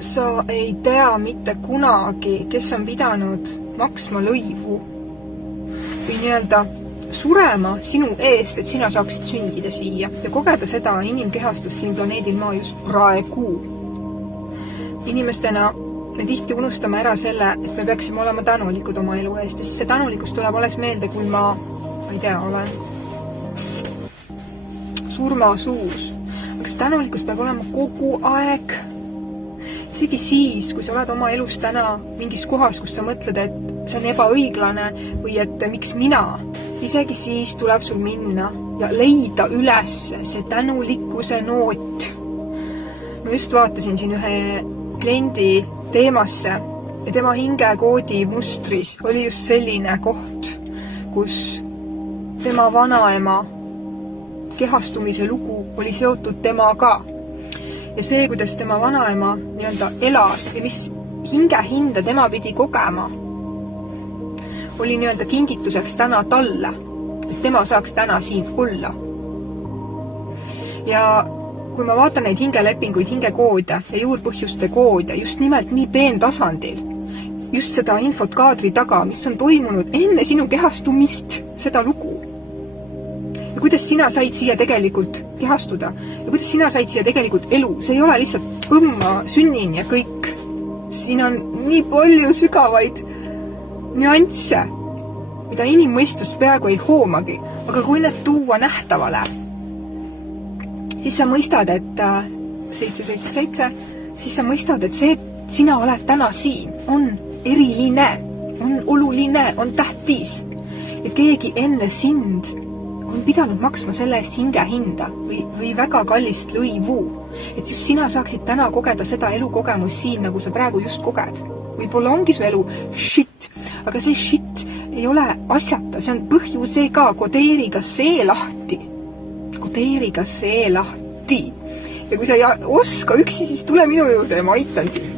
sa ei tea mitte kunagi, kes on pidanud maksma lõivu või nii-öelda surema sinu eest, et sina saaksid sündida siia ja kogeda seda inimkehastust siin planeedil Maa just praegu. Inimestena me tihti unustame ära selle, et me peaksime olema tänulikud oma elu eest ja siis see tänulikkus tuleb alles meelde, kui ma ei tea, olen surmasuus. Aga see tänulikkus peab olema kogu aeg. Isegi siis, kui sa oled oma elus täna mingis kohas, kus sa mõtled, et see on ebaõiglane või et miks mina, isegi siis tuleb sul minna ja leida üles see tänulikkuse noot. Ma just vaatasin siin ühe kliendi teemasse ja tema hingekoodi mustris oli just selline koht, kus tema vanaema kehastumise lugu oli seotud temaga. Ja see, kuidas tema vanaema nii-öelda elas ja mis hingehinda tema pidi kogema, oli nii-öelda kingituseks täna talle, et tema saaks täna siin olla. Ja kui ma vaatan neid hingelepinguid, hingekoode ja juurpõhjuste koode just nimelt nii peentasandil, just seda infot kaadri taga, mis on toimunud enne sinu kehastumist, seda lugu. Ja kuidas sina said siia tegelikult kehastuda ja kuidas sina said siia tegelikult elu. See ei ole lihtsalt põmma sünnin ja kõik. Siin on nii palju sügavaid nüansse, mida inimmõistus peaaegu ei hoomagi, aga kui need tuua nähtavale, siis sa mõistad, et 777, siis sa mõistad, et see, et sina oled täna siin, on eriline, on oluline, on tähtis. Ja keegi enne sind on pidanud maksma selle eest hingehinda või väga kallist lõivu. Et just sina saaksid täna kogeda seda elukogemus siin, nagu sa praegu just koged. Võib-olla ongi su elu shit, aga see shit ei ole asjata, see on põhjusega, kodeeriga see lahti. Kodeeriga see lahti. Ja kui sa ei oska üksi, siis tule minu juurde ja ma aitan sind.